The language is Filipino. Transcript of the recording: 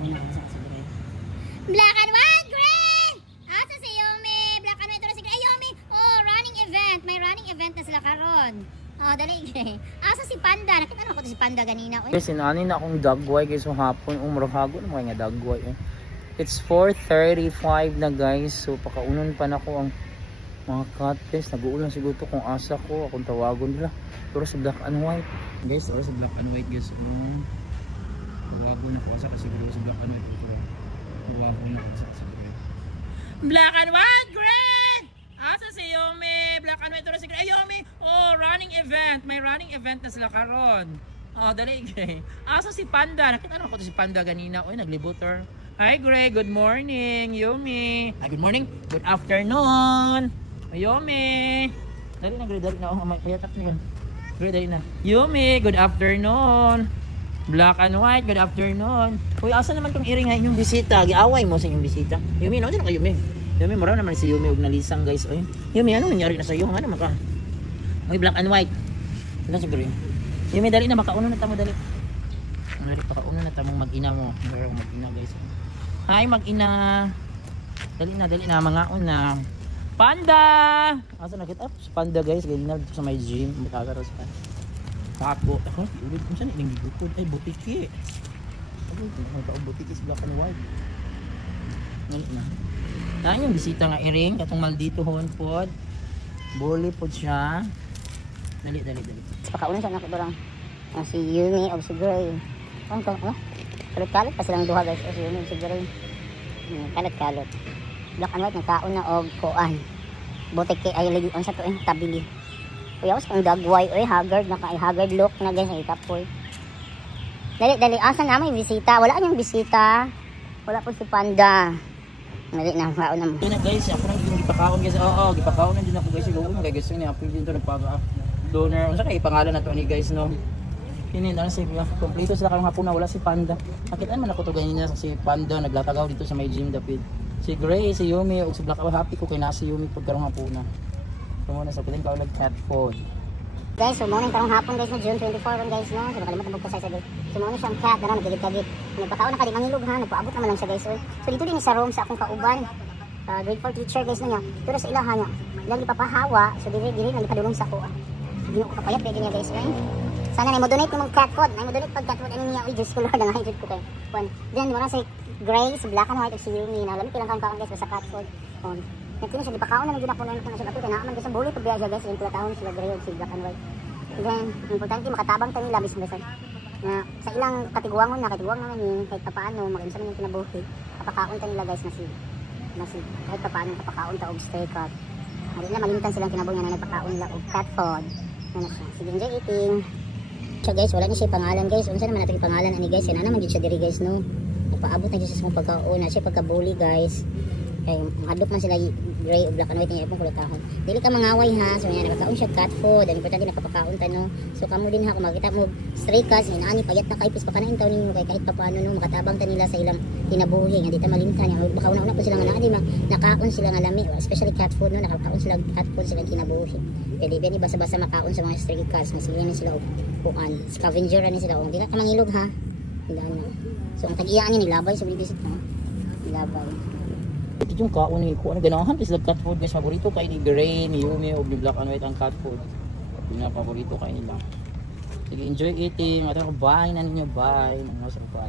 Black and white, green! Asa si Yumi? Black and white, si green. Yumi! Oh, running event. May running event na sila karon. Oh, dali. Asa si Panda? Nakita na ko to si Panda ganina. Guys, sinani na akong dagway guys. So hapon, umurahago na mga dagway. It's 4:35 na guys. So pakaunon pa na ko ang mga catfish. Nag-uulan siguro to kung asa ko. Akong tawagon nila. Pero sa black and white. Guys, or sa black and white guys. Tawagon na ko asa kasi siguro sa black and white. Tawagon na ko asa kasi black and white, green! Asa si Yumi? Black and white to si green. Ay, Yumi! Oh, running event. May running event na sila karon. Oh, dali, Gray. Asa si Panda? Nakita na ko to si Panda ganina. Uy, naglibuter. Hi, Gray. Good morning, Yumi. Ay, good morning. Good afternoon. Ay, Yumi. Dali na, Gray. Dali na. Oh, may payatak na yun. Gray, dali na. Yumi, good afternoon. Black and white, good afternoon. Uy, asa naman tong iring yung bisita? Giaway mo sa inyong bisita. Yumi, ano din ka, Yumi? Yumi, maraw naman si Yumi ug nalisang guys. Oy. Yumi, ano nangyari na sa iyo? Ano maka? Oy, black and white. Ano siguro yun? Yumi, dali na makauno na tamo dali. Dali pakauno na tamo mag-ina mo. Meron mag-ina guys. Hi mag-ina. Dali na mga una. Panda! Asa na kita? Si Panda guys, ganyan na sa may gym, magkakaroon sa Ako, ulit ko siya na ilang gigukod. Ay, butiki. Ay, butiki is black and white. Ngayon na. Dahil yung bisita nga iring, katong maldito hon pod. Boli pod siya. Dali. Pakaunan siya na ko barang. Si Yumi o si Gray. Ano to? Kalit-kalit pa silang duha guys. O si Yumi o si Gray. Kalit-kalit. Black and white, nagkaon na og kuan. Butiki, ay lagi, on siya to tabili. Uyawas kang dagway, oy, haggard na ka, haggard look na guys, ay kapoy. Dali, asa na may bisita? Wala niyang bisita. Wala po si Panda. Dali na, mao na mo. Yun na guys, ako nang gipakaon guys. Oo, gipakaon na din ako guys. Siguro mga guys, ni apil din to nagpaka-donor. Unsa kay pangalan na to ni guys no? Kini na si kompleto sila karong hapon na wala si Panda. Nakitaan man ako to ganina si Panda naglatagaw dito sa may gym dapit. Si Gray, si Yumi, ug si Black, happy ko kay na si Yumi pag karong hapon na. Muna sa piling kaulag cat food. Guys, so muna karong hapon guys na June 24 guys no. So nakalimutan magpasay sa guys. So muna siyang cat na nagkagit-kagit. Nagpakaon na kadi mangilog ha, nagpaabot naman lang siya guys. So dito din sa room sa akong kauban. Grade 4 teacher guys na niya. Pero sa ilaha niya, lagi papahawa. So diri lang padulong sa ko. Hindi ko kapayat pwede niya guys. Right? Sana na mo donate ng cat food. Ay mo donate pag cat food ano niya, just color na nga ko kay. Then wala si Gray, si Black and White ug si Yumi na lamig lang kaon guys sa cat food. Nakita siya, di pa kaon na ginapunan ko na siya dapit. Naaman guys, ang bulit pag biya siya guys. Yung tulatahon sila Gray o si Black and White. And then, importante makatabang tayo labis guys. Na sa ilang katiguangon na, katiguang naman yung kahit pa paano, mag-insa naman yung kinabuhi. Kapakaon tayo nila guys na si kahit pa paano kapakaon ta og stray cat. Hindi na malimtan silang kinabuhi na nagpakaon nila og cat food. Sige, enjoy eating. Siya guys, wala niya siya pangalan guys. Unsa naman natin yung pangalan ani guys? Yan na naman siya diri guys no. Nagpaabot na siya sa mga pagkaon na siya pagka-bully guys. Ay, adok man sila Gray o Black and White niya ipong kulatahon. Dili ka mangaway ha. So yan, nakakaon siya cat food. Ang importante nakapakaon ta no. So kamo din ha kung makita mo stray cats, ani payat na kaipis pa kanain taw ninyo kay kahit pa paano no makatabang ta nila sa ilang kinabuhi nga di ta malimtan nya. Baka una po sila nga di nakaon sila nga lami, especially cat food no, nakakaon sila cat food sila kinabuhi. Pwede basa-basa makaon sa mga stray cats nga sila ni sila og kuan. Scavenger ani sila og di ka mangilog ha. Dila na. So ang tag-iyaan niya nilabay sa bibisit no. Nilabay. Ito yung kaon ni ko. Ano ganahan is cat food guys. Paborito kay ni Gray, ni Yumi o ni Black and White ang cat food. Yung na paborito kay nila. Sige, enjoy eating. At bye na ninyo. Bye. Nang nasa bye.